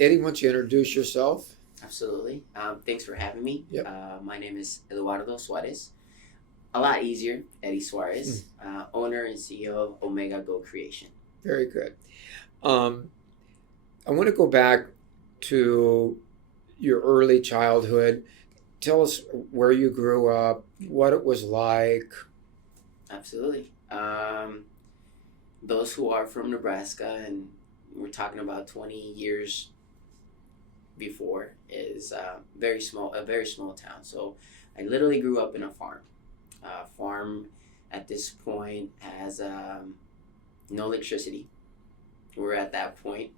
Eddy, why don't you introduce yourself? Absolutely. Thanks for having me. Yep. My name is Eduardo Suarez. A lot easier, Eddy Suarez, owner and CEO of Omega Go Creation. Very good. Um, I want to go back to your early childhood. Tell us where you grew up, what it was like. Absolutely. Those who are from Nebraska, and we're talking about 20 years before, is a very small town. So I literally grew up in a farm. Farm at this point has no electricity. We're at that point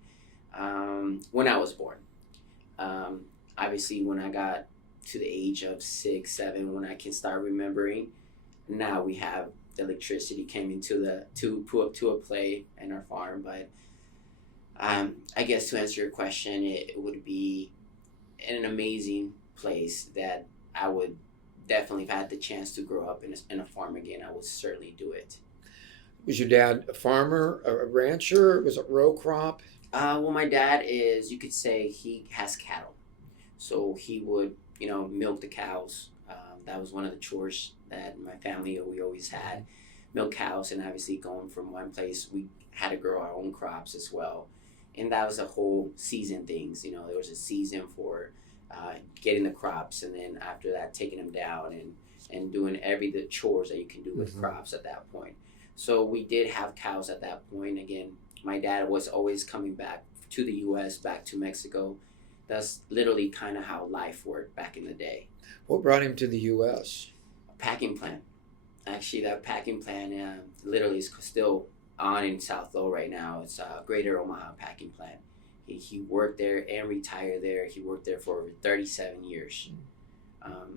when I was born. Obviously, when I got to the age of 6, 7, when I can start remembering, now we have the electricity came into the to a play in our farm. But I guess to answer your question, it would be an amazing place that I would definitely, if I had the chance to grow up in a farm again, I would certainly do it. Was your dad a farmer, a rancher? Was it row crop? Well, my dad is, you could say he has cattle. So he would, milk the cows. That was one of the chores that my family, we always had. Milk cows, and obviously going from one place, we had to grow our own crops as well. And that was a whole season things. There was a season for getting the crops, and then after that, taking them down and doing the chores that you can do with crops at that point. So we did have cows at that point. Again, my dad was always coming back to the U.S., back to Mexico. That's literally kind of how life worked back in the day. What brought him to the U.S.? A packing plant. Actually, that packing plant literally is still on in South Low right now. It's a Greater Omaha packing plant. He worked there and retired there. He worked there for over 37 years.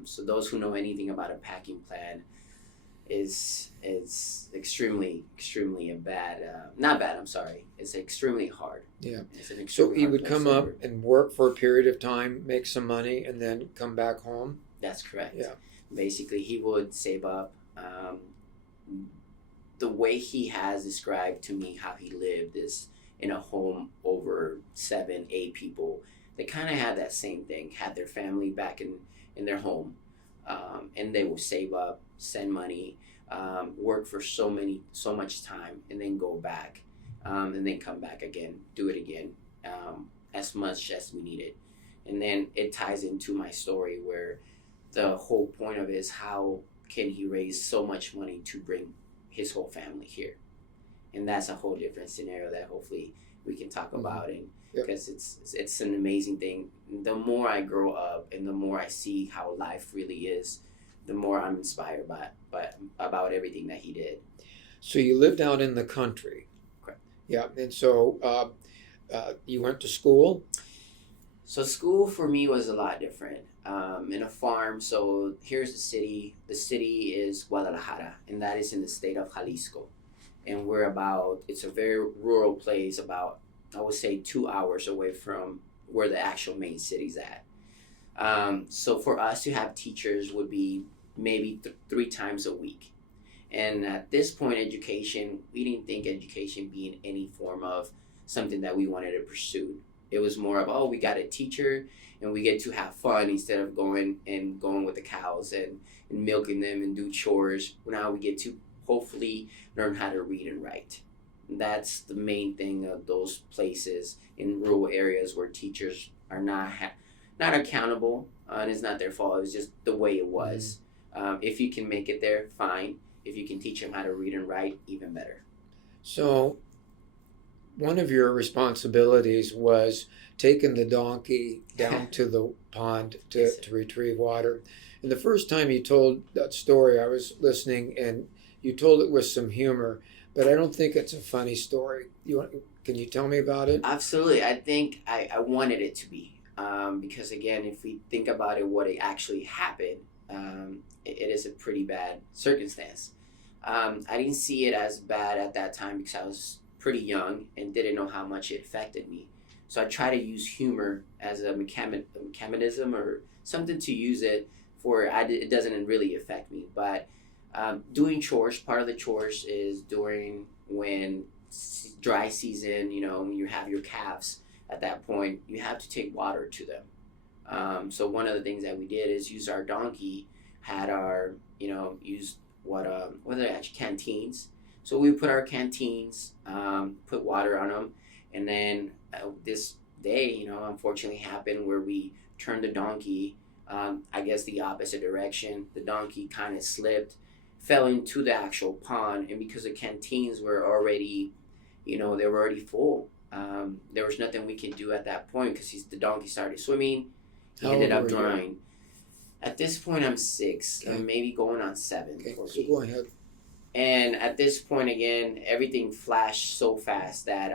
So those who know anything about a packing plant, is extremely a bad not bad, I'm sorry, it's extremely hard. Yeah. So Extremely he hard would place come to up work. and work for a period of time, make some money, and then come back home? That's correct. Yeah. Basically, he would save up. The way he has described to me how he lived is in a home over 7, 8 people. They kind of had that same thing, had their family back in their home, and they would save up, send money, work for so much time, and then go back, and then come back again, do it again, as much as we needed. And then it ties into my story where the whole point of it is how can he raise so much money to bring his whole family here. And that's a whole different scenario that hopefully we can talk about. And Yep. because it's an amazing thing. The more I grow up and the more I see how life really is, the more I'm inspired by about everything that he did. So you lived out in the country? Correct. Yeah. And so you went to school? So school for me was a lot different. In a farm, so here's the city. The city is Guadalajara, and that is in the state of Jalisco. And it's a very rural place, about, I would say, 2 hours away from where the actual main city's at. So for us to have teachers would be maybe 3 times a week. And at this point, we didn't think education being any form of something that we wanted to pursue. It was more of, oh, we got a teacher and we get to have fun instead of going with the cows and milking them and do chores. Now we get to hopefully learn how to read and write. That's the main thing of those places in rural areas where teachers are not accountable, and it's not their fault. It was just the way it was. If you can make it there, fine. If you can teach them how to read and write, even better. So one of your responsibilities was taking the donkey down to the pond to retrieve water. And the first time you told that story, I was listening, and you told it with some humor, but I don't think it's a funny story. Can you tell me about it? Absolutely. I think I wanted it to be, because again, if we think about it, what it actually happened, it is a pretty bad circumstance. I didn't see it as bad at that time because I was pretty young and didn't know how much it affected me. So I try to use humor as a mechanism or something to use it for. It doesn't really affect me. But doing chores, part of the chores is during when dry season, when you have your calves, at that point, you have to take water to them. So one of the things that we did is use our donkey, had our, used what are they actually, canteens. So we put our canteens, put water on them, and then this day, unfortunately happened where we turned the donkey, I guess the opposite direction. The donkey kind of slipped, fell into the actual pond, and because the canteens were already, they were already full. There was nothing we could do at that point because the donkey started swimming. He ended up drowning. At this point, I'm 6, Okay. maybe going on 7. Okay, so go ahead. And at this point, again, everything flashed so fast that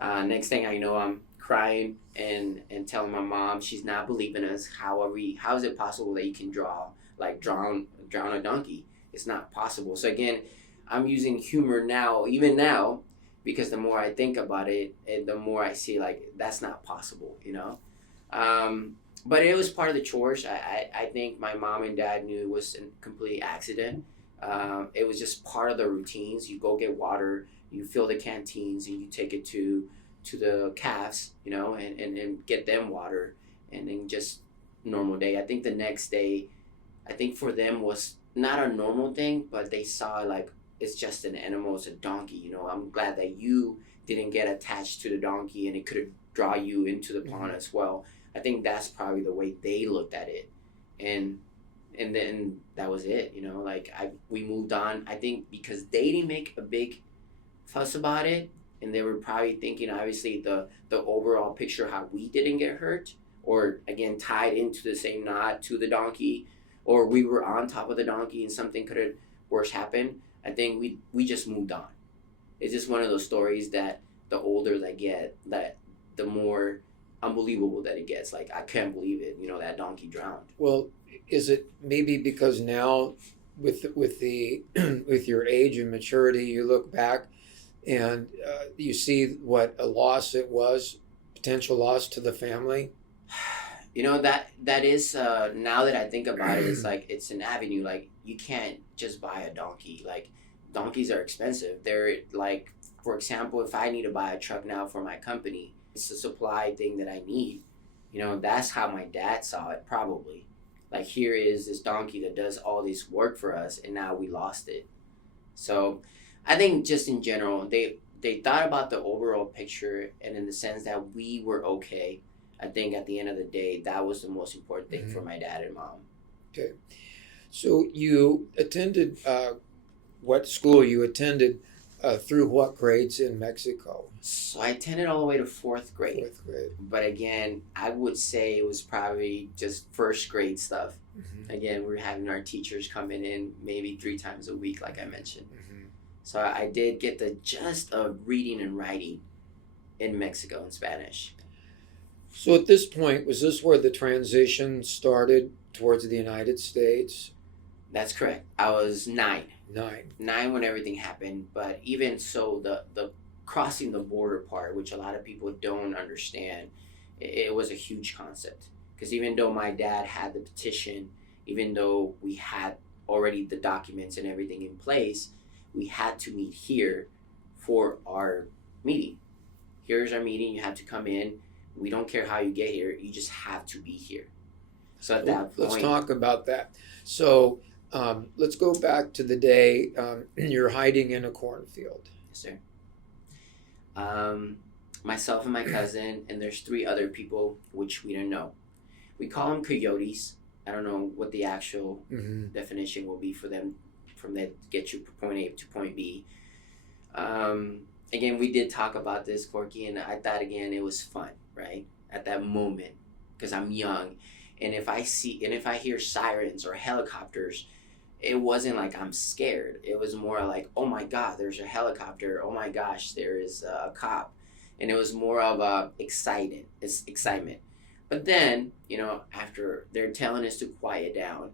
next thing I know, I'm crying and telling my mom she's not believing us. How is it possible that you can drown a donkey? It's not possible. So again, I'm using humor now, even now, because the more I think about it, and the more I see that's not possible, But it was part of the chores. I think my mom and dad knew it was a complete accident. It was just part of the routines. You go get water, you fill the canteens, and you take it to the calves, and get them water, and then just normal day. I think the next day, for them was not a normal thing, but they saw it's just an animal, it's a donkey. I'm glad that you didn't get attached to the donkey and it could draw you into the pond as well. I think that's probably the way they looked at it, and then that was it. We moved on. I think because they didn't make a big fuss about it, and they were probably thinking obviously the overall picture how we didn't get hurt, or again tied into the same knot to the donkey, or we were on top of the donkey and something could have worse happened. I think we just moved on. It's just one of those stories that the older they get, that the more unbelievable that it gets. I can't believe it. That donkey drowned. Well, is it maybe because now, with the with your age and maturity, you look back and you see what a loss it was, potential loss to the family? That is now that I think about it, it's it's an avenue. You can't just buy a donkey. Donkeys are expensive. They're for example, if I need to buy a truck now for my company, it's a supply thing that I need. That's how my dad saw it probably. Here is this donkey that does all this work for us, and now we lost it. So I think just in general, they thought about the overall picture, and in the sense that we were okay. I think at the end of the day, that was the most important thing for my dad and mom. Okay. So you attended what school you attended through what grades in Mexico? So I attended all the way to 4th grade. 4th grade. But again, I would say it was probably just 1st grade stuff. Mm-hmm. Again, we're having our teachers coming in maybe 3 times a week, like I mentioned. Mm-hmm. So I did get the gist of reading and writing in Mexico in Spanish. So at this point, was this where the transition started towards the United States? That's correct. I was 9. 9 when everything happened. But even so, the crossing the border part, which a lot of people don't understand, it was a huge concept. Because even though my dad had the petition, even though we had already the documents and everything in place, we had to meet here for our meeting. Here's our meeting. You have to come in. We don't care how you get here. You just have to be here. So at that point, let's talk about that. So let's go back to the day you're hiding in a cornfield. Yes, sir. Myself and my cousin, and there's 3 other people which we don't know. We call them coyotes. I don't know what the actual definition will be for them, from that to get you from point A to point B. Again, we did talk about this, Corky, and I thought again it was fun, right? At that moment, because I'm young, and if I hear sirens or helicopters, it wasn't like I'm scared. It was more like, oh my God, there's a helicopter. Oh my gosh, there is a cop, and it was more of a excitement. But then, after they're telling us to quiet down,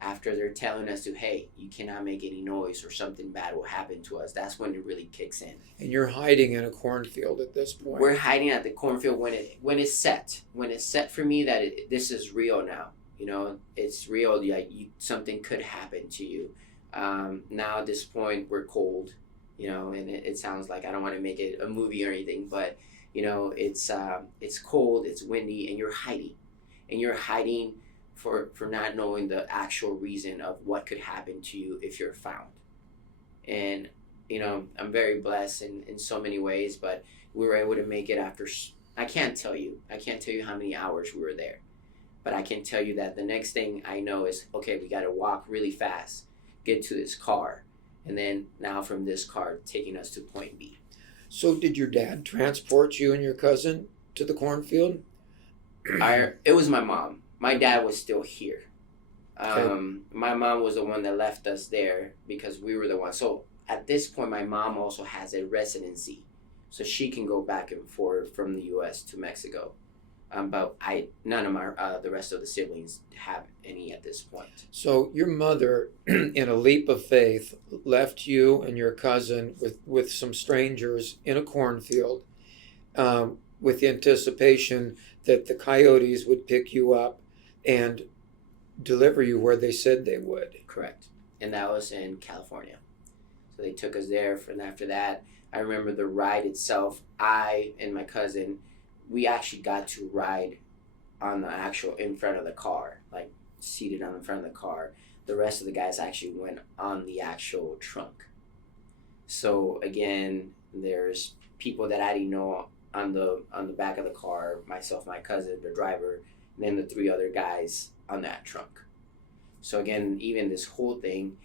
after they're telling us to, hey, you cannot make any noise or something bad will happen to us, that's when it really kicks in. And you're hiding in a cornfield at this point. We're hiding at the cornfield when it's set for me that this is real now. It's real. Something could happen to you. Now at this point, we're cold, and it sounds like I don't want to make it a movie or anything, but It's cold, it's windy, and you're hiding for not knowing the actual reason of what could happen to you if you're found. And I'm very blessed in so many ways, but we were able to make it after. I can't tell you how many hours we were there, but I can tell you that the next thing I know is, okay, we got to walk really fast, get to this car, and then now from this car taking us to point B. So did your dad transport you and your cousin to the cornfield? It was my mom. My dad was still here. Okay. My mom was the one that left us there because we were the ones. So at this point, my mom also has a residency, so she can go back and forth from the U.S. to Mexico. But none of the rest of the siblings have any at this point. So your mother, in a leap of faith, left you and your cousin with some strangers in a cornfield, with the anticipation that the coyotes would pick you up and deliver you where they said they would. Correct. And that was in California. So they took us there, and after that, I remember the ride itself. I and my cousin, we actually got to ride on the actual in front of the car, like seated on the front of the car. The rest of the guys actually went on the actual trunk. So again, there's people that I didn't know on the back of the car, myself, my cousin, the driver, and then the three other guys on that trunk. So again, even this whole thing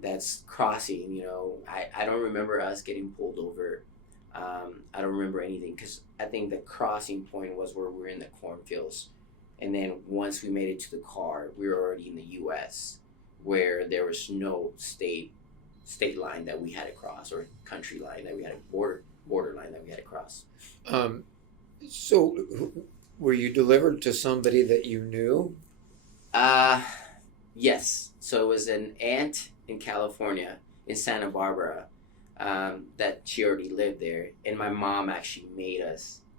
that's crossing, I don't remember us getting pulled over. I don't remember anything because I think the crossing point was where we were in the cornfields. And then once we made it to the car, we were already in the U.S. where there was no state line that we had to cross, or country line that we had to border line that we had to cross. So were you delivered to somebody that you knew? Yes. So it was an aunt in California, in Santa Barbara, that she already lived there, and my mom actually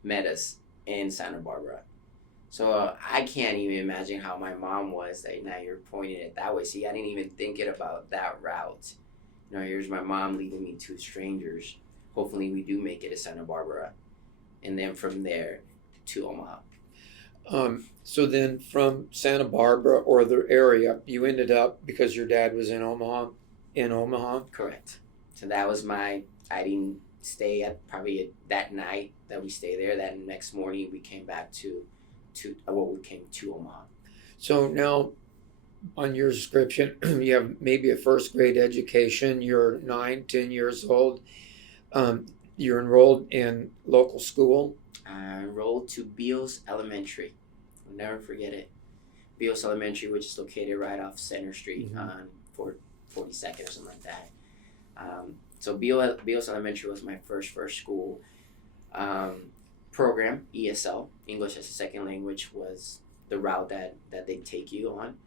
met us in Santa Barbara. So I can't even imagine how my mom was. That now you're pointing it that way. See, I didn't even think it about that route. Here's my mom leading me to strangers. Hopefully we do make it to Santa Barbara, and then from there to Omaha. So then from Santa Barbara or the area, you ended up, because your dad was in Omaha? Correct. So that was I didn't stay at probably that night that we stayed there. That next morning we came back to Omaha. So now on your description, you have maybe a first grade education. You're 9-10 years old. You're enrolled in local school. I enrolled to Beals Elementary. I'll never forget it. Beals Elementary, which is located right off Center Street on 42nd or something like that. So Beals Elementary was my first school. Program, ESL, English as a Second Language, was the route that they take you on.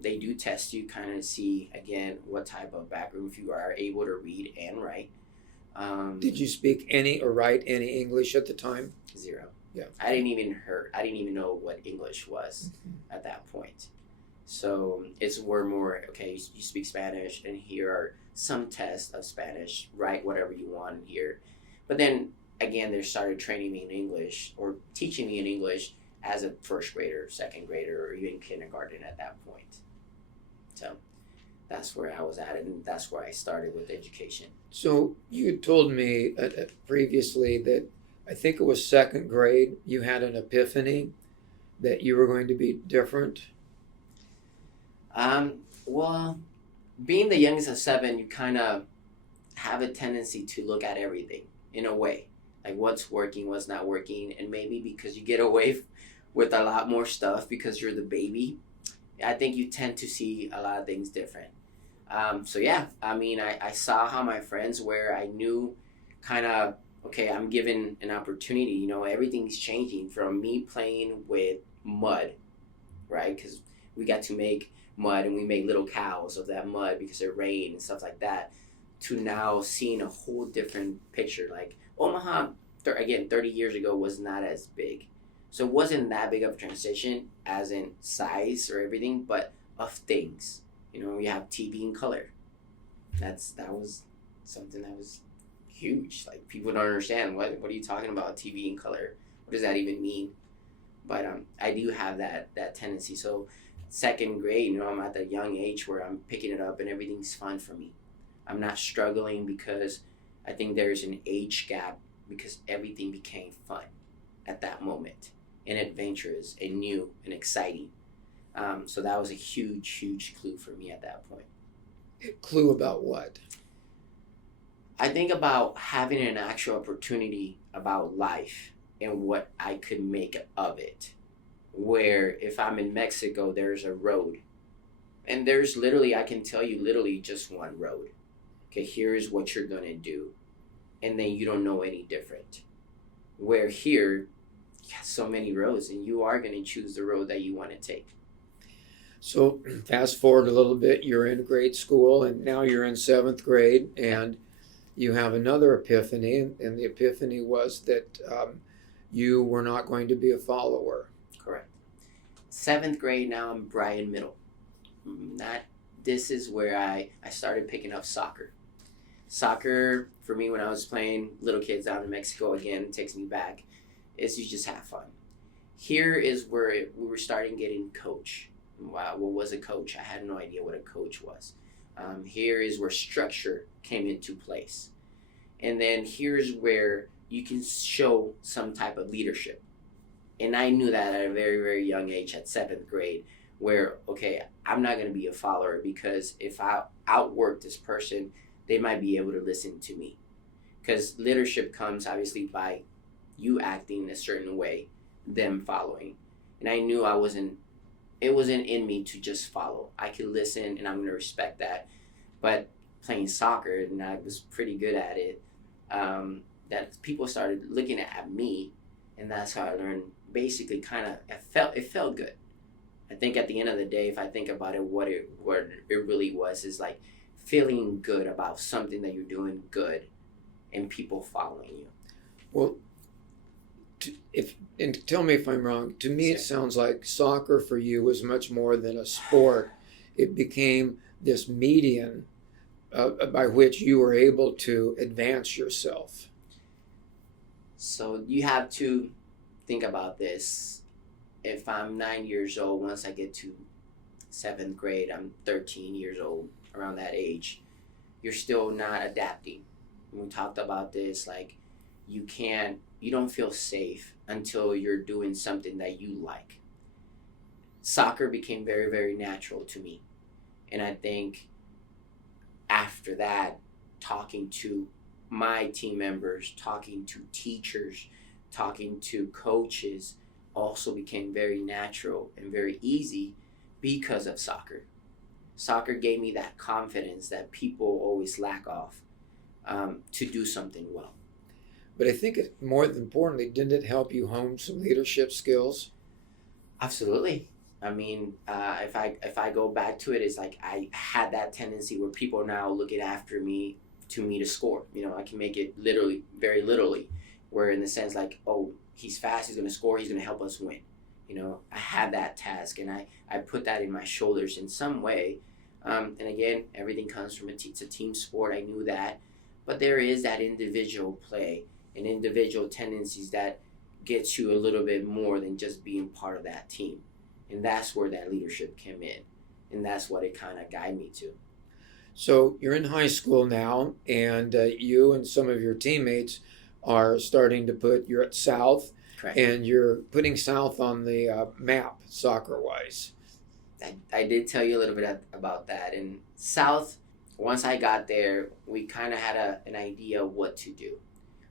They do test you, kind of see, again, what type of background, if you are able to read and write. Did you speak any or write any English at the time? Zero. Yeah. I didn't even know what English was at that point. So it's more, okay, you speak Spanish, and here are some tests of Spanish, write whatever you want here. But then, again, they started training me in English, or teaching me in English as a first grader, second grader, or even kindergarten at that point. So that's where I was at, and that's where I started with education. So you had told me previously that I think it was second grade, you had an epiphany that you were going to be different. Well, being the youngest of 7, you kind of have a tendency to look at everything in a way, like what's working, what's not working, and maybe because you get away with a lot more stuff because you're the baby, I think you tend to see a lot of things different. So yeah, I saw how my friends were. I knew kind of, okay, I'm given an opportunity. Everything's changing from me playing with mud, right? Because we got to make mud, and we made little cows of that mud because it rained and stuff like that, to now seeing a whole different picture. Like Omaha, again, 30 years ago was not as big. So it wasn't that big of a transition as in size or everything, but of things. We have TV in color. That was something that was huge. Like, people don't understand, what are you talking about, TV in color? What does that even mean? But I do have that tendency. So second grade, I'm at that young age where I'm picking it up and everything's fun for me. I'm not struggling because I think there's an age gap, because everything became fun at that moment and adventurous and new and exciting. So that was a huge clue for me at that point. A clue about what? I think about having an actual opportunity about life and what I could make of it. Where if I'm in Mexico, there's a road. And there's literally, I can tell you literally just one road. Okay, here's what you're going to do. And then you don't know any different. Where here, you got so many roads and you are going to choose the road that you want to take. So fast forward a little bit, you're in grade school and now you're in 7th grade and you have another epiphany. And the epiphany was that you were not going to be a follower. Correct. 7th grade, now I'm Brian Middle. This is where I started picking up soccer. Soccer, for me, when I was playing little kids down in Mexico, again, takes me back, is you just have fun. Here is where we were starting getting coach. Wow, what was a coach? I had no idea what a coach was. Here is where structure came into place. And then here's where you can show some type of leadership. And I knew that at a very, very young age, at 7th grade, where, okay, I'm not going to be a follower, because if I outwork this person, they might be able to listen to me. Because leadership comes obviously by you acting a certain way, them following. And I knew it wasn't in me to just follow. I could listen and I'm going to respect that. But playing soccer, and I was pretty good at it, that people started looking at me, and that's how I learned. Basically, it felt good. I think at the end of the day, if I think about it, what it really was is like feeling good about something that you're doing good, and people following you. Well, and tell me if I'm wrong. To me, it sounds like soccer for you was much more than a sport. It became this medium by which you were able to advance yourself. So you have to think about this. If I'm 9 years old, once I get to 7th grade, I'm 13 years old, around that age, you're still not adapting. We talked about this, like you don't feel safe until you're doing something that you like. Soccer became very, very natural to me. And I think after that, talking to my team members, talking to teachers, talking to coaches also became very natural and very easy because of soccer. Soccer gave me that confidence that people always lack of, to do something well. But I think more importantly, didn't it help you hone some leadership skills? Absolutely. I mean, if I go back to it, it's like I had that tendency where people are now looking after me to score. I can make it literally, very literally, where in the sense like, oh, he's fast, he's going to score, he's going to help us win. I had that task, and I put that in my shoulders in some way. And again, everything comes from it's a team sport. I knew that. But there is that individual play and individual tendencies that gets you a little bit more than just being part of that team. And that's where that leadership came in. And that's what it kind of guided me to. So you're in high school now, and you and some of your teammates are starting to you're at South. Correct. And you're putting South on the map, soccer-wise. I did tell you a little bit about that. And South, once I got there, we kind of had an idea of what to do.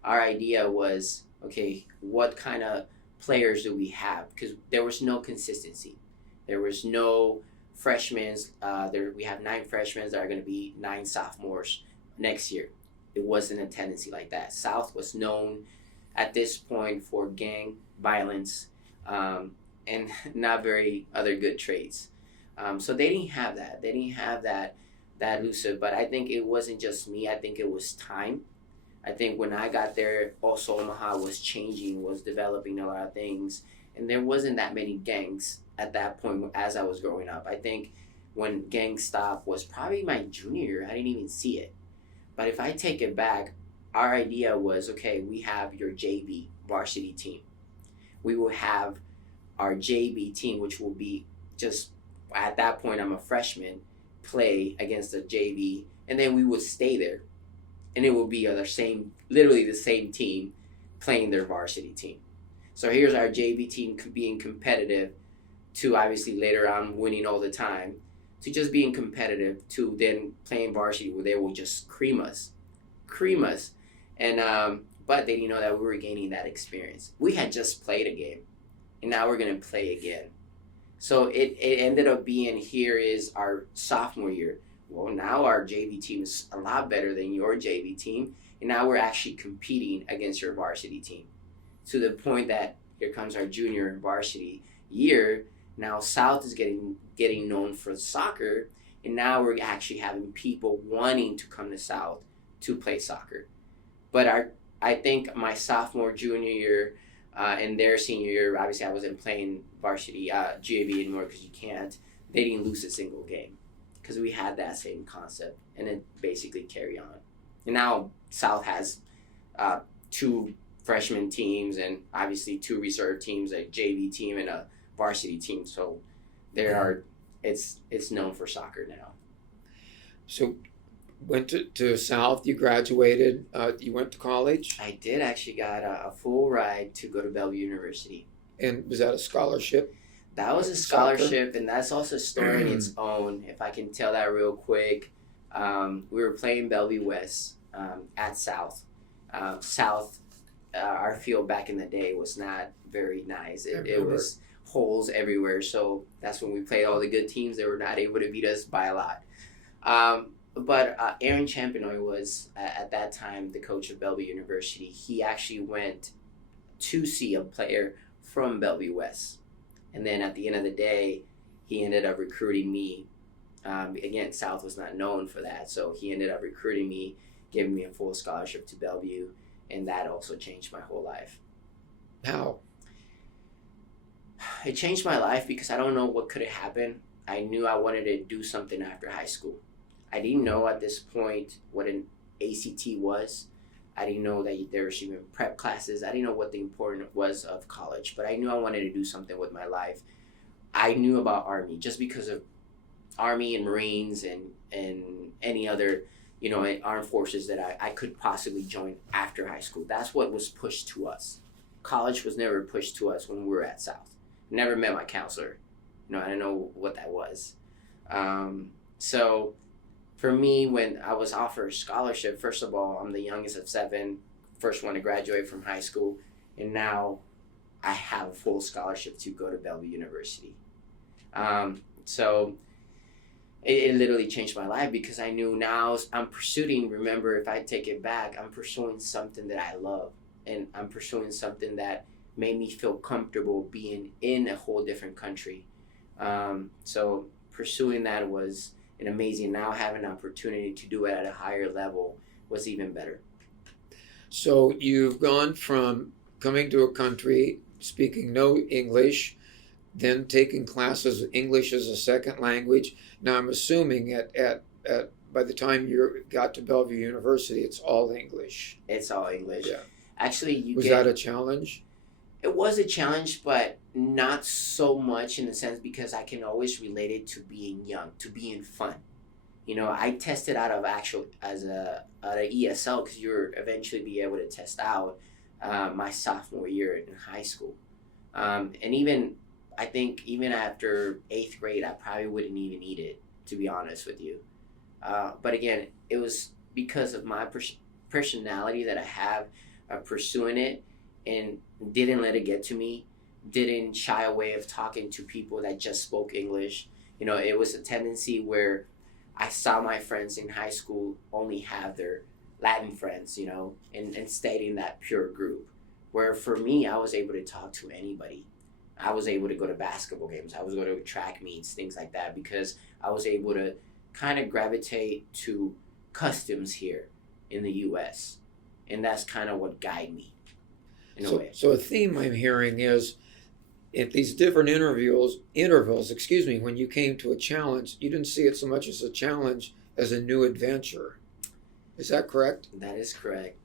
Our idea was, okay, what kind of players do we have? Because there was no consistency. There was no freshmen. We have 9 freshmen that are going to be 9 sophomores next year. It wasn't a tendency like that. South was known at this point for gang violence, and not very other good traits. So they didn't have that. They didn't have that elusive. But I think it wasn't just me. I think it was time. I think when I got there, also Omaha was changing, was developing a lot of things. And there wasn't that many gangs at that point as I was growing up. I think when gang stopped was probably my junior year. I didn't even see it. But if I take it back, our idea was, okay, we have your JV varsity team. We will have our JV team, which will be just, at that point, I'm a freshman, play against the JV, and then we would stay there. And it will be literally the same team playing their varsity team. So here's our JV team being competitive to obviously later on winning all the time, to just being competitive to then playing varsity where they will just cream us. And but they didn't know that we were gaining that experience. We had just played a game, and now we're going to play again. So it ended up being, here is our sophomore year. Well, now our JV team is a lot better than your JV team, and now we're actually competing against your varsity team. To the point that here comes our junior and varsity year. Now South is getting known for soccer, and now we're actually having people wanting to come to South to play soccer. But I think my sophomore, junior year, and their senior year, obviously I wasn't playing varsity JV anymore because you can't. They didn't lose a single game because we had that same concept, and it basically carried on. And now South has 2 freshman teams and obviously 2 reserve teams, a JV team and a varsity team. So it's known for soccer now. So went to South, you graduated, you went to college? I did actually got a full ride to go to Bellevue University. And was that a scholarship? That was a scholarship, soccer? And that's also a story in its own, if I can tell that real quick. We were playing Bellevue West at South. South, our field back in the day was not very nice. It was holes everywhere, so that's when we played all the good teams. They were not able to beat us by a lot. But Aaron Champenoy was, at that time, the coach of Bellevue University. He actually went to see a player from Bellevue West. And then at the end of the day, he ended up recruiting me. Again, South was not known for that, so he ended up recruiting me, giving me a full scholarship to Bellevue, and that also changed my whole life. How? It changed my life because I don't know what could have happened. I knew I wanted to do something after high school. I didn't know at this point what an ACT was. I didn't know that there was even prep classes. I didn't know what the importance was of college, but I knew I wanted to do something with my life. I knew about Army just because of Army and Marines and any other, armed forces that I could possibly join after high school. That's what was pushed to us. College was never pushed to us when we were at South. Never met my counselor. I didn't know what that was. So for me, when I was offered a scholarship, first of all, I'm the youngest of 7, first one to graduate from high school, and now I have a full scholarship to go to Bellevue University. So it literally changed my life because I knew now I'm pursuing, remember, if I take it back, I'm pursuing something that I love, and I'm pursuing something that made me feel comfortable being in a whole different country. So pursuing that was an amazing. Now having an opportunity to do it at a higher level was even better. So you've gone from coming to a country speaking no English, then taking classes English as a second language. Now I'm assuming at by the time you got to Bellevue University, it's all English. It's all English. Yeah. Actually, was that a challenge? It was a challenge, but not so much in the sense because I can always relate it to being young, to being fun. I tested out of as an ESL because you're eventually be able to test out my sophomore year in high school. And I think even after 8th grade, I probably wouldn't even need it, to be honest with you. But again, it was because of my personality that I have of pursuing it and didn't let it get to me, didn't shy away of talking to people that just spoke English. It was a tendency where I saw my friends in high school only have their Latin friends, and stayed in that pure group. Where for me, I was able to talk to anybody. I was able to go to basketball games. I was going to track meets, things like that, because I was able to kind of gravitate to customs here in the U.S. And that's kind of what guided me in a way. So a theme I'm hearing is at these different intervals, when you came to a challenge, you didn't see it so much as a challenge as a new adventure. Is that correct? That is correct.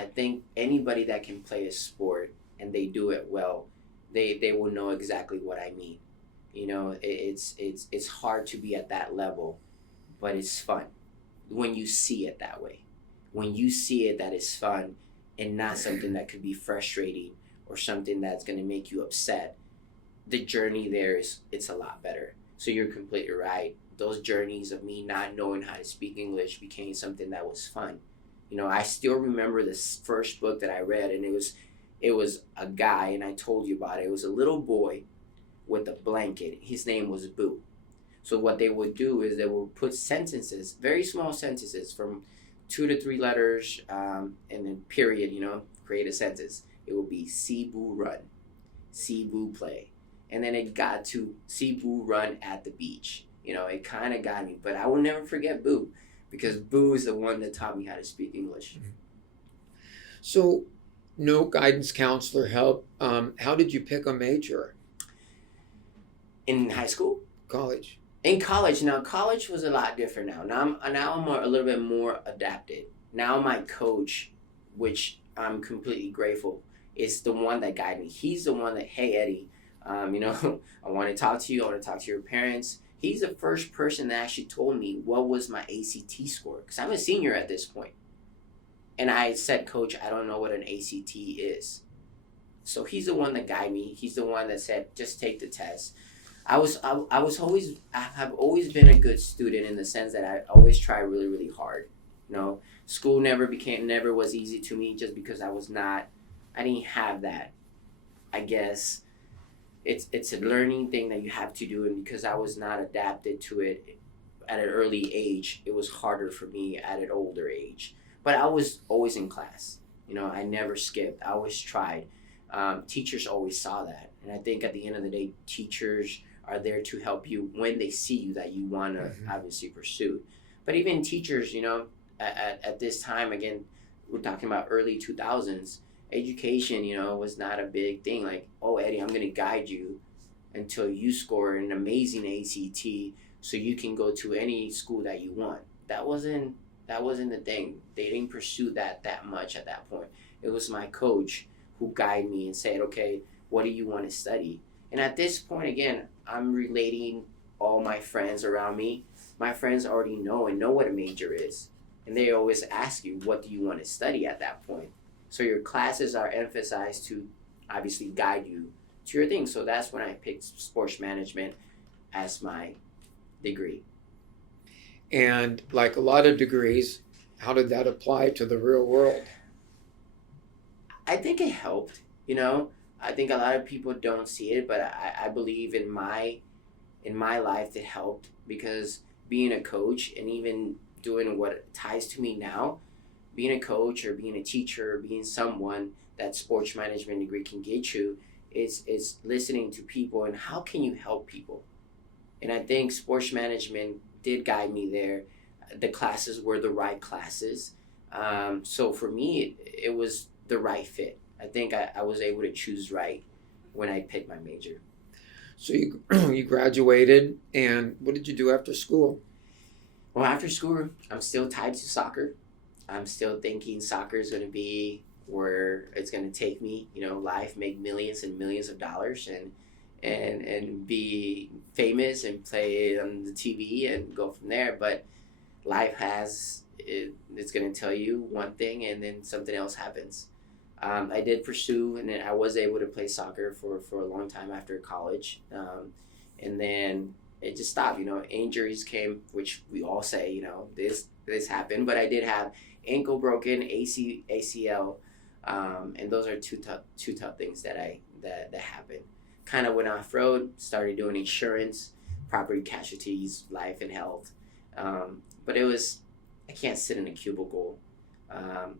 I think anybody that can play a sport and they do it well, they will know exactly what I mean. You know, it's hard to be at that level, but it's fun when you see it that way. When you see it that it's fun and not something that could be frustrating or something that's going to make you upset, the journey there it's a lot better. So you're completely right. Those journeys of me not knowing how to speak English became something that was fun. You know, I still remember this first book that I read, and it was a guy, and I told you about it. It was a little boy with a blanket. His name was Boo. So what they would do is they would put sentences, very small sentences from 2 to 3 letters, and then period, you know, create a sentence. It would be see Boo run, see Boo play. And then it got to see Boo run at the beach. You know, it kind of got me, but I will never forget Boo because Boo is the one that taught me how to speak English. So no guidance counselor help. How did you pick a major? In high school? College. In college. Now, college was a lot different now. Now I'm a little bit more adapted. Now my coach, which I'm completely grateful, is the one that guided me. He's the one that, hey, Eddie, you know, I want to talk to you. I want to talk to your parents. He's the first person that actually told me what was my ACT score. Because I'm a senior at this point. And I said, Coach, I don't know what an ACT is. So he's the one that guided me. He's the one that said, just take the test. I have always been a good student in the sense that I always try really, really hard. You know, school never was easy to me just because I didn't have that. I guess it's a learning thing that you have to do, and because I was not adapted to it at an early age, it was harder for me at an older age. But I was always in class. You know, I never skipped. I always tried. Teachers always saw that. And I think at the end of the day, teachers are there to help you when they see you that you want to obviously pursue. But even teachers, you know, at this time, again, we're talking about early 2000s, education, you know, was not a big thing. Like, oh, Eddie, I'm going to guide you until you score an amazing ACT so you can go to any school that you want. That wasn't the thing. They didn't pursue that much at that point. It was my coach who guided me and said, okay, what do you want to study? And at this point, again, I'm relating all my friends around me. My friends already know what a major is. And they always ask you, what do you want to study at that point? So your classes are emphasized to obviously guide you to your thing. So that's when I picked sports management as my degree. And like a lot of degrees, how did that apply to the real world? I think it helped, you know. I think a lot of people don't see it, but I believe in my life it helped, because being a coach and even doing what ties to me now, being a coach or being a teacher or being someone that sports management degree can get you is listening to people and how can you help people. And I think sports management did guide me there. The classes were the right classes. So for me, it was the right fit. I think I was able to choose right when I picked my major. So you graduated, and what did you do after school? Well, after school, I'm still tied to soccer. I'm still thinking soccer is going to be where it's going to take me, you know, life, make millions and millions of dollars and be famous and play on the TV and go from there. But life it's going to tell you one thing and then something else happens. I did pursue, and then I was able to play soccer for a long time after college. And then it just stopped, you know, injuries came, which we all say, you know, this happened, but I did have ankle broken, ACL, and those are two tough things that happened. Kind of went off road, started doing insurance, property casualties, life and health. But I can't sit in a cubicle.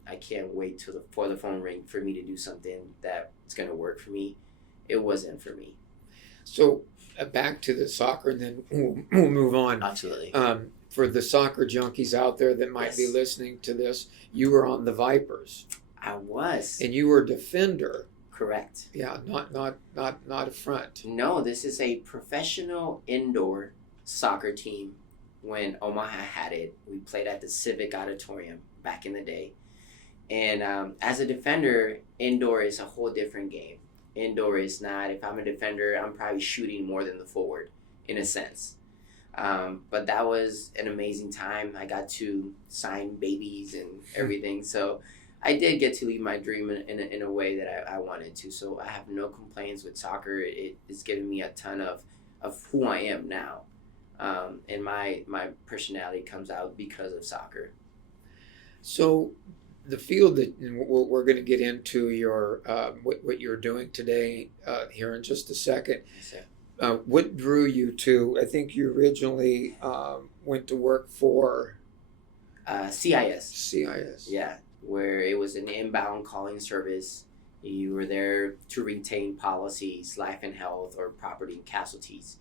I can't wait for the phone ring for me to do something that's going to work for me. It wasn't for me. So back to the soccer, and then we'll move on. Absolutely. For the soccer junkies out there that might be listening to this, you were on the Vipers. I was. And you were a defender. Correct. Yeah, not a front. No, this is a professional indoor soccer team. When Omaha had it, we played at the Civic Auditorium back in the day. And as a defender, indoor is a whole different game. Indoor is not, if I'm a defender, I'm probably shooting more than the forward in a sense. But that was an amazing time. I got to sign babies and everything. So I did get to leave my dream in a way that I wanted to. So I have no complaints with soccer. It's given me a ton of who I am now. And my personality comes out because of soccer. So the field that we're going to get into your what you're doing today here in just a second. What drew you to? I think you originally went to work for CIS. CIS. Yeah, where it was an inbound calling service. You were there to retain policies, life and health, or property and casualties.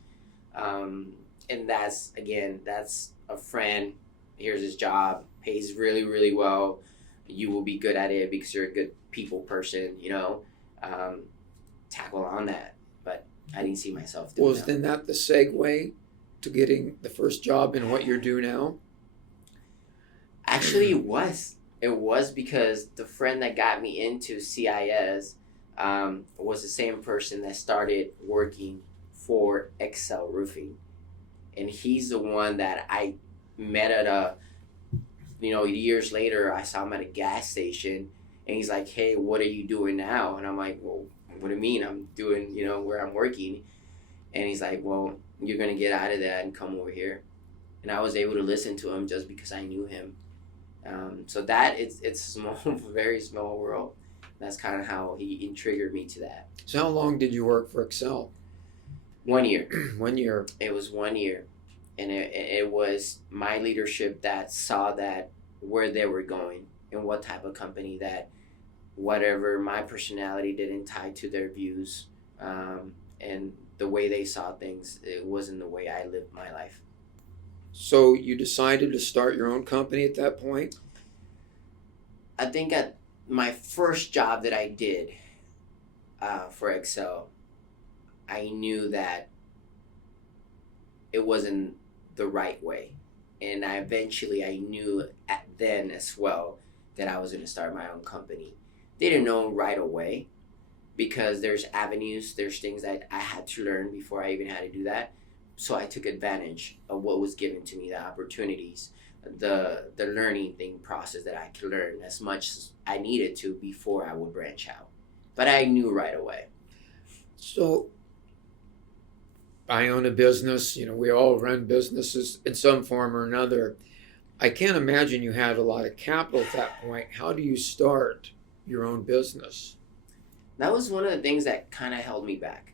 And that's a friend. Here's his job, pays really, really well. You will be good at it because you're a good people person, tackle on that. But I didn't see myself doing that. Was then that the segue to getting the first job in what you're doing now? Actually, it was. It was because the friend that got me into CIS was the same person that started working for Excel Roofing. And he's the one that I met at years later. I saw him at a gas station, and he's like, "Hey, what are you doing now?" And I'm like, "Well, what do you mean? I'm doing, where I'm working." And he's like, "Well, you're going to get out of that and come over here." And I was able to listen to him just because I knew him. So that it's small, very small world. That's kind of how he triggered me to that. So how long did you work for Excel? 1 year. 1 year. It was 1 year. And it was my leadership that saw that where they were going and what type of company that whatever my personality didn't tie to their views, and the way they saw things, it wasn't the way I lived my life. So you decided to start your own company at that point? I think at my first job that I did for Excel, I knew that it wasn't the right way. And I knew then as well that I was going to start my own company. Didn't know right away because there's avenues, there's things that I had to learn before I even had to do that. So I took advantage of what was given to me, the opportunities, the learning process that I could learn as much as I needed to before I would branch out. But I knew right away. So I own a business, we all run businesses in some form or another. I can't imagine you had a lot of capital at that point. How do you start your own business? That was one of the things that kind of held me back.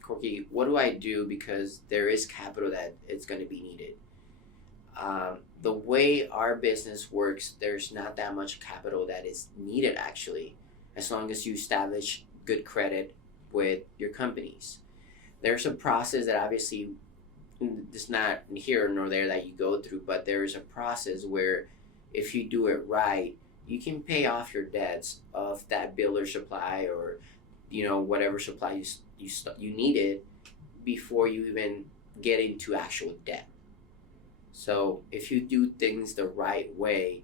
Corky, what do I do? Because there is capital that it's going to be needed. The way our business works, there's not that much capital that is needed actually, as long as you establish good credit with your companies. There's a process that obviously it's not here nor there that you go through, but there is a process where if you do it right, you can pay off your debts of that builder supply or whatever supply you needed before you even get into actual debt. So if you do things the right way,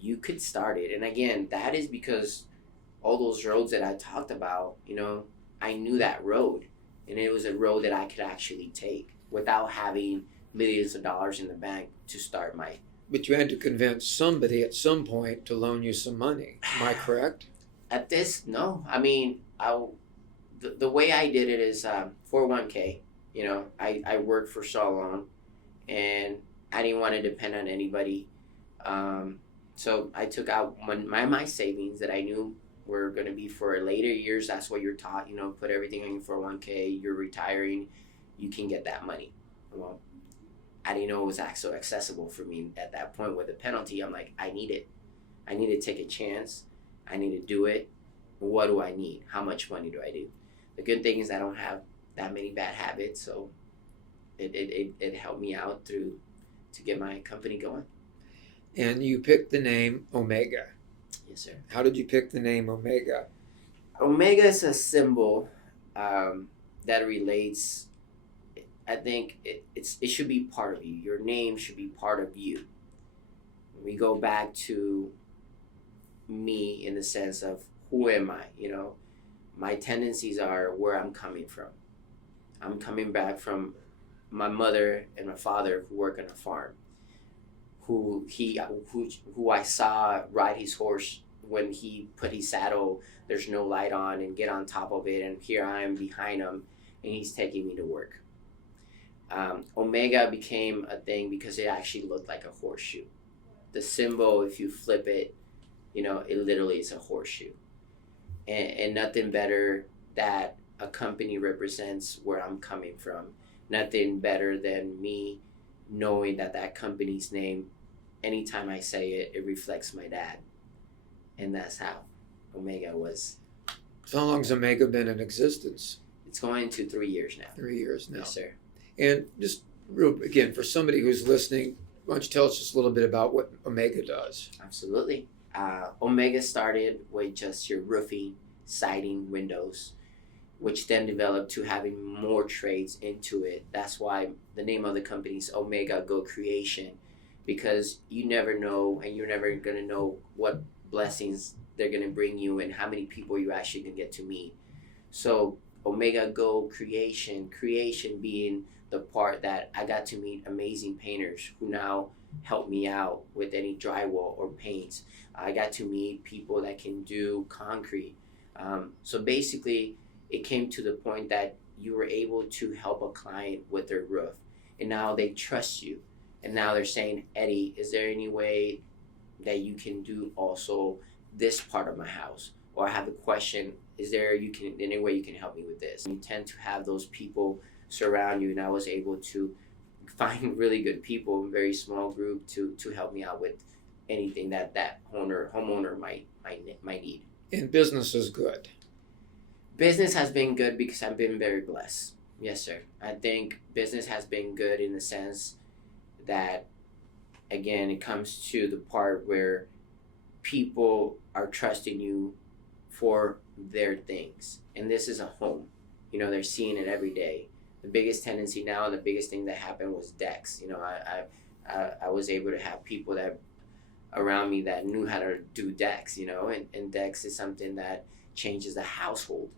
you could start it. And again, that is because all those roads that I talked about, I knew that road. And it was a road that I could actually take without having millions of dollars in the bank to start my... But you had to convince somebody at some point to loan you some money. Am I correct? At this, no. I mean, the way I did it is 401k. I worked for so long, and I didn't want to depend on anybody. So I took out my savings that I knew were going to be for later years. That's what you're taught, put everything in 401k, you're retiring, you can get that money. Well, I didn't know it was so accessible for me at that point with the penalty. I'm like, I need it. I need to take a chance. I need to do it. What do I need? How much money do I do? The good thing is I don't have that many bad habits, so it helped me out to get my company going. And you picked the name Omega. Yes, sir. How did you pick the name Omega? Omega is a symbol that relates. I think it should be part of you. Your name should be part of you. We go back to me in the sense of who am I? You know, my tendencies are where I'm coming from. I'm coming back from my mother and my father who work on a farm, who I saw ride his horse when he put his saddle, there's no light on, and get on top of it, and here I am behind him and he's taking me to work. Omega became a thing because it actually looked like a horseshoe. The symbol, if you flip it, you know, it literally is a horseshoe. And nothing better that a company represents where I'm coming from. Nothing better than me knowing that that company's name, anytime I say it, it reflects my dad. And that's how Omega was. So how long's Omega been in existence? It's going into 3 years now. 3 years now. Yes, sir. And just real again, for somebody who's listening, why don't you tell us just a little bit about what Omega does? Absolutely. Omega started with just your roofing, siding, windows, which then developed to having more trades into it. That's why the name of the company is Omega Go Creation, because you never know, and you're never going to know what blessings they're going to bring you and how many people you actually can get to meet. So Omega Go Creation being the part that I got to meet amazing painters who now help me out with any drywall or paints. I got to meet people that can do concrete. So basically, it came to the point that you were able to help a client with their roof. And now they trust you. And now they're saying, Eddy, is there any way that you can do also this part of my house? Or I have a question, is there any way you can help me with this? And you tend to have those people surround you, and I was able to find really good people in a very small group to help me out with anything that homeowner might need. And business is good. Business has been good because I've been very blessed. Yes, sir. I think business has been good in the sense that, again, it comes to the part where people are trusting you for their things. And this is a home. You know, they're seeing it every day. The biggest tendency now and the biggest thing that happened was decks. You know, I was able to have people that around me that knew how to do decks, you know, and decks is something that changes a household.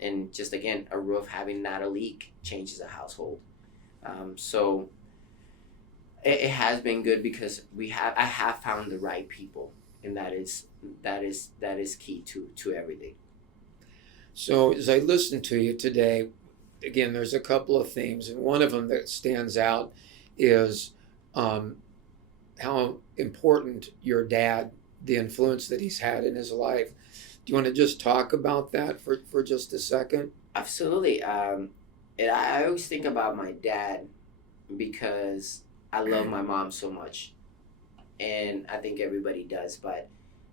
And just, again, a roof having not a leak changes a household. So it has been good because I have found the right people, and that is key to everything. So as I listen to you today, again, there's a couple of themes, and one of them that stands out is how important your dad, the influence that he's had in his life. Do you want to just talk about that for just a second? Absolutely. And I always think about my dad because I love my mom so much, and I think everybody does, but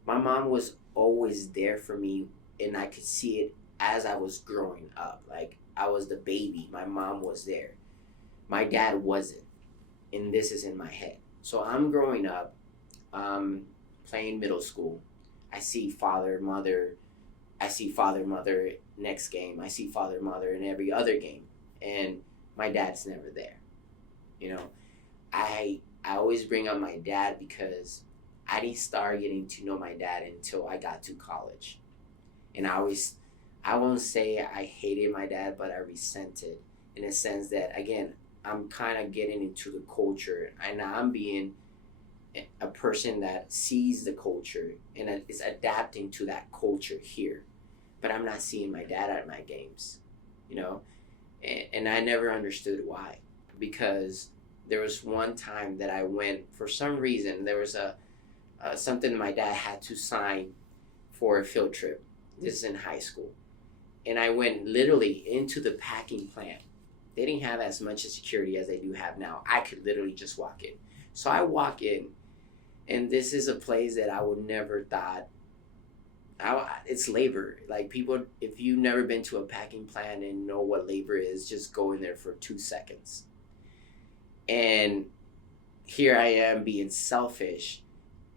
my mom was always there for me, and I could see it as I was growing up. Like, I was the baby, my mom was there. My dad wasn't, and this is in my head. So I'm growing up, playing middle school. I see father, mother next game. I see father, mother in every other game, and my dad's never there. You know, I always bring up my dad because I didn't start getting to know my dad until I got to college. And I won't say I hated my dad, but I resented, in a sense that, again, I'm kind of getting into the culture, and I'm being a person that sees the culture and is adapting to that culture here. But I'm not seeing my dad at my games, you know? And I never understood why. Because there was one time that I went, for some reason, there was something my dad had to sign for a field trip. This is in high school. And I went literally into the packing plant. They didn't have as much security as they do have now. I could literally just walk in. So I walk in, and this is a place that I would never thought, it's labor. Like, people, if you've never been to a packing plant and know what labor is, just go in there for 2 seconds. And here I am being selfish,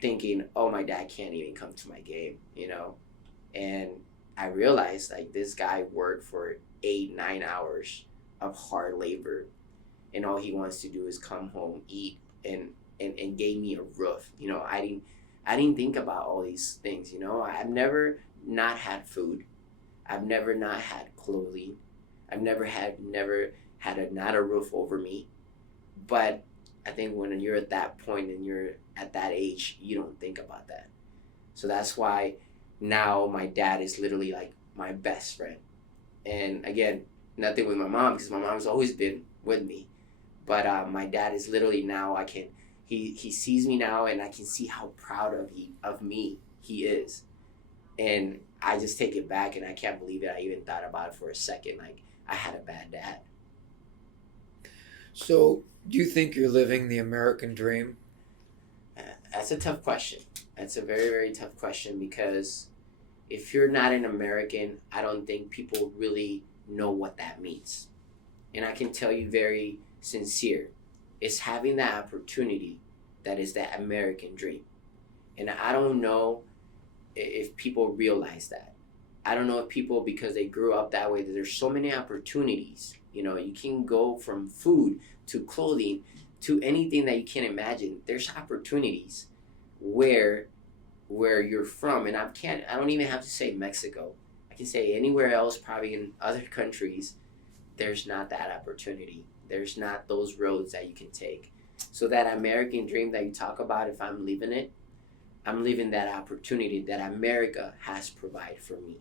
thinking, oh, my dad can't even come to my game, you know? And I realized, like, this guy worked for 8-9 hours of hard labor, and all he wants to do is come home, eat, and gave me a roof. You know, I didn't think about all these things, you know. I've never not had food. I've never not had clothing. I've never had not a roof over me. But I think when you're at that point and you're at that age, you don't think about that. So that's why now my dad is literally like my best friend. And again, nothing with my mom because my mom's always been with me. But my dad is literally now he sees me now and I can see how proud of me he is. And I just take it back and I can't believe it. I even thought about it for a second. Like, I had a bad dad. So, do you think you're living the American dream? That's a tough question. That's a very, very tough question because if you're not an American, I don't think people really know what that means. And I can tell you very sincere, it's having that opportunity that is that American dream. And I don't know if people realize that. I don't know if people, because they grew up that way, that there's so many opportunities. You know, you can go from food to clothing to anything that you can imagine. There's opportunities where you're from, and I don't even have to say Mexico. I can say anywhere else, probably in other countries, there's not that opportunity. There's not those roads that you can take. So that American dream that you talk about, if I'm living it, I'm living that opportunity that America has provided for me.